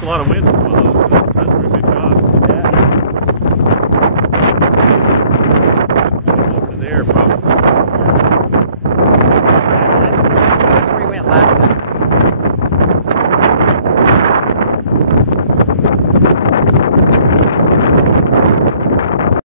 That's a lot of wind from one of those. That's a pretty good job. Yeah. Over there, probably. That's where he went last time.